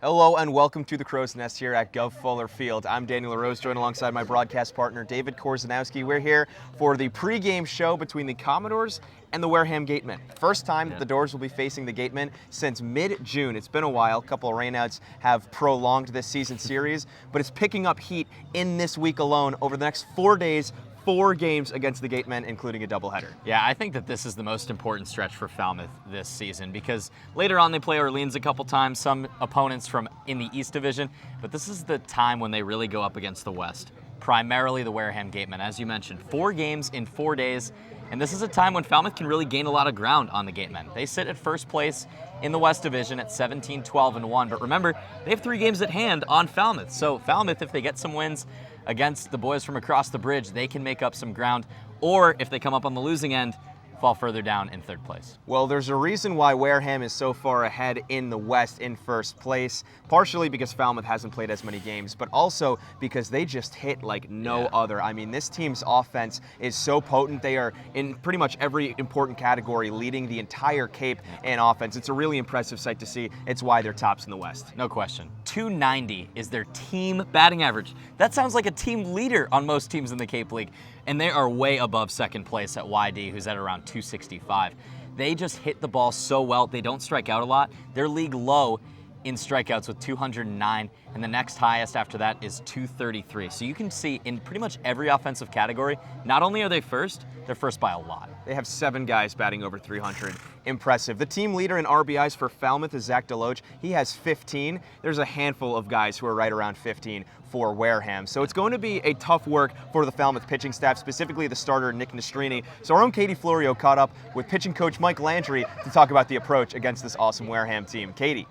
Hello and welcome to the Crow's Nest here at Gov Fuller Field. I'm Danny LaRose, joined alongside my broadcast partner David Korzeniowski. We're here for the pregame show between the Commodores and the Wareham Gatemen. First time that the Doors will be facing the Gatemen since mid-June. It's been a while. A couple of rainouts have prolonged this season series, but it's picking up heat in this week alone. Over the next 4 days, 4 games against the Gatemen, including a doubleheader. Yeah, I think that this is the most important stretch for Falmouth this season because later on they play Orleans a couple times, some opponents from in the East Division, but this is the time when they really go up against the West, primarily the Wareham Gatemen. As you mentioned, 4 games in 4 days, and this is a time when Falmouth can really gain a lot of ground on the Gatemen. They sit at first place in the West Division at 17-12-1, but remember, they have 3 games at hand on Falmouth, so Falmouth, if they get some wins against the boys from across the bridge, they can make up some ground, or if they come up on the losing end, fall further down in 3rd place. Well, there's a reason why Wareham is so far ahead in the West in first place, partially because Falmouth hasn't played as many games, but also because they just hit like no other. I mean, this team's offense is so potent. They are in pretty much every important category leading the entire Cape in offense. It's a really impressive sight to see. It's why they're tops in the West. No question. 290 is their team batting average. That sounds like a team leader on most teams in the Cape League. And they are way above 2nd place at YD, who's at around 265. They just hit the ball so well. They don't strike out a lot. They're league low in strikeouts with 209, and the next highest after that is 233. So you can see in pretty much every offensive category, not only are they first, they're first by a lot. They have 7 guys batting over 300. Impressive. The team leader in RBIs for Falmouth is Zach Deloach. He has 15. There's a handful of guys who are right around 15 for Wareham. So it's going to be a tough work for the Falmouth pitching staff, specifically the starter Nick Nastrini. So our own Katie Florio caught up with pitching coach Mike Landry to talk about the approach against this awesome Wareham team. Katie.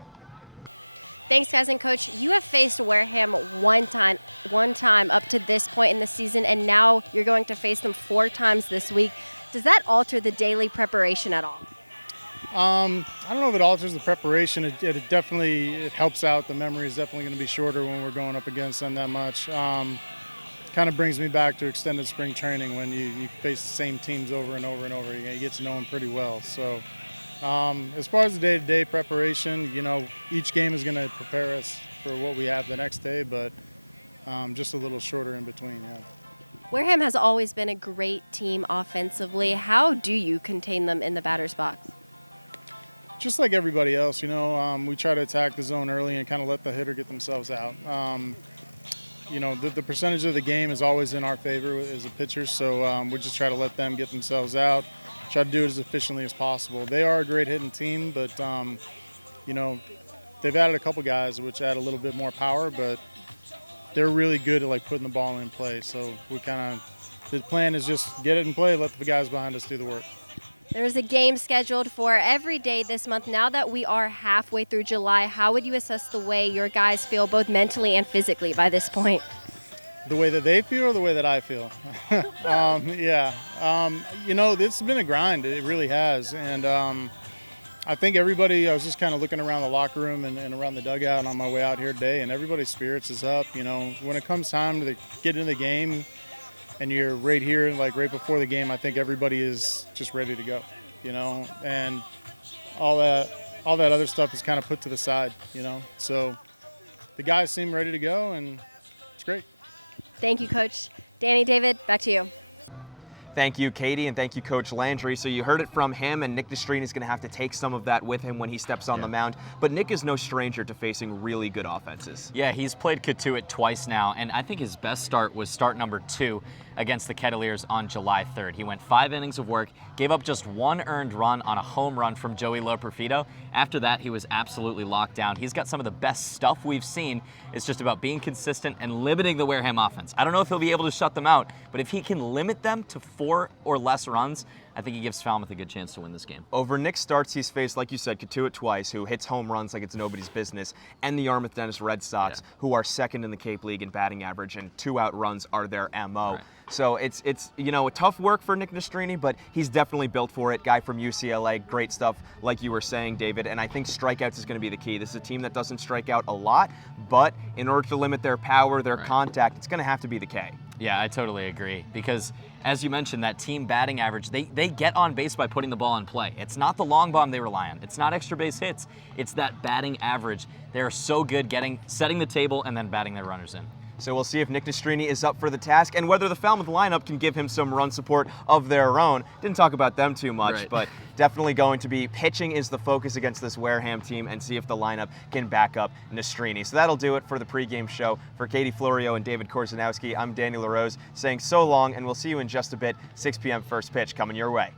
Thanks, guys. And Coach, you have faced Wareham one time up to this point in the season, and now you're going to face them 4 times this week. Does that alter the daily preparation at all? I don't know if it alters the preparation. It definitely helps out. The memory is definitely going to be shorter when we're going up against them that much. Kind of brings me back to extended spring training when you face the same teams over and over and over again. You get to know them pretty well. So as far as the day-to-day preparation, each game is going to prepare us for what we have the next day, but just a little shorter in between, yeah. Wareham has always been a great team offensively. How do you contain them in the batter's box? Just like everybody else, we try to attack the zone early and kind of let the hitter get themselves out. The percentage of the game is always in our favor as a pitcher, so we just try to let them get themselves out, try to do it as efficiently as possible. They are a great hitting team, but, they've added a couple guys which add a little bit more power, but they're really good at putting the ball in play. So the plan is just get it in play, let the guys behind us do the work. There's a game scheduled for every day this month. Now that we are halfway through July, how would you assess the way your guys feel both mentally and physically by this point? The way that they feel or the way that I feel? It's been a grind. It really has. And I think everybody, I was just kind of looking around the locker room and around the dugout on my way out here today, and everybody's spirits is up. When it comes time to get into the game, and you're right here, right before the game, I think everybody is just ready to go, and all that other stuff is kind of put to the side, So the guys seem ready to go, and it's great. Thank you, Coach. Danny, David, back to you. Thank you, Katie, and thank you, Coach Landry. So you heard it from him, and Nick Nastrini is going to have to take some of that with him when he steps on the mound. But Nick is no stranger to facing really good offenses. Yeah, he's played Katuitt twice now, and I think his best start was start number 2 against the Kettleers on July 3rd. He went 5 innings of work, gave up just 1 earned run on a home run from Joey Loperfido. After that, he was absolutely locked down. He's got some of the best stuff we've seen. It's just about being consistent and limiting the Wareham offense. I don't know if he'll be able to shut them out, but if he can limit them to 4 or less runs, I think he gives Falmouth a good chance to win this game. Over Nick's starts, he's faced, like you said, Katuitt twice, who hits home runs like it's nobody's business, and the Yarmouth Dennis Red Sox, who are 2nd in the Cape League in batting average, and 2-out runs are their MO. Right. So it's a tough work for Nick Nastrini, but he's definitely built for it. Guy from UCLA, great stuff, like you were saying, David. And I think strikeouts is going to be the key. This is a team that doesn't strike out a lot, but in order to limit their power, their contact, it's going to have to be the K. Yeah, I totally agree. Because, as you mentioned, that team batting average, they get on base by putting the ball in play. It's not the long bomb they rely on. It's not extra base hits. It's that batting average. They're so good setting the table and then batting their runners in. So we'll see if Nick Nastrini is up for the task and whether the Falmouth lineup can give him some run support of their own. Didn't talk about them too much, Right. but definitely going to be pitching is the focus against this Wareham team, and see if the lineup can back up Nastrini. So that'll do it for the pregame show. For Katie Florio and David Korzeniowski, I'm Danny LaRose saying so long, and we'll see you in just a bit. 6 p.m. first pitch coming your way.